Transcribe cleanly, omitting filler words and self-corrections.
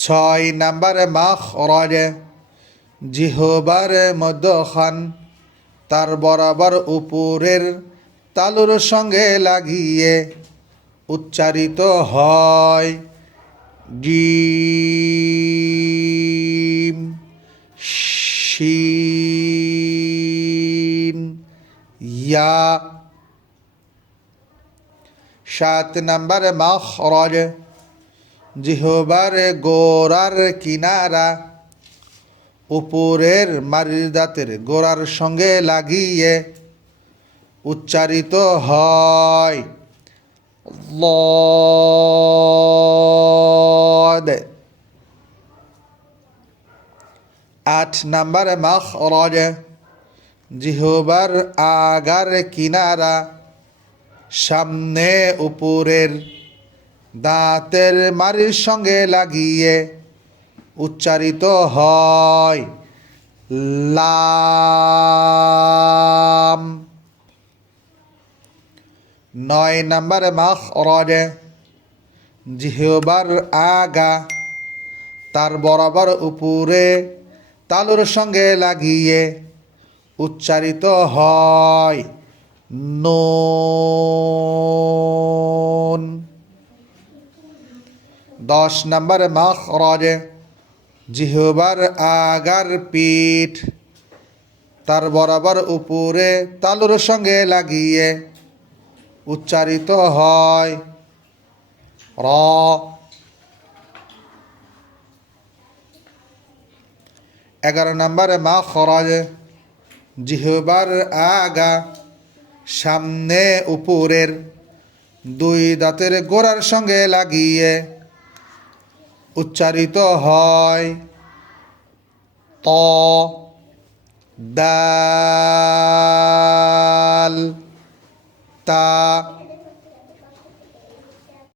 ছয় নাম্বারে মাখরাজ, জিহ্বার মধ্যখান তার বরাবর উপরের তালুর সঙ্গে লাগিয়ে উচ্চারিত হয়। জিম, শিন, ইয়া। সাত নাম্বার মাখরাজ, জিহ্বার গোড়ার কিনারা উপরের মারির দাঁতের গোড়ার সঙ্গে লাগিয়ে উচ্চারিত হয়। লদ। আট নাম্বার মাখরাজ, জিহ্বার আগার কিনারা সামনে উপরের দাঁতের মারির সঙ্গে লাগিয়ে উচ্চারিত হয়। লাম। নয় নাম্বার মাখরাজ, জিহ্বার আগা তার বরাবর উপরে তালুর সঙ্গে লাগিয়ে উচ্চারিত হয়। নুন। দশ নাম্বার মাখরাজ, জিহ্বার আগার পিঠ তার বরাবর উপরে তালুর সঙ্গে লাগিয়ে উচ্চারিত হয়। র। 11 নম্বরে মাখরাজ, জিহ্বার আগা সামনে উপরের দুই দাঁতের গোড়ার সঙ্গে লাগিয়ে উচ্চারিত হয়। ত, দাল, তা।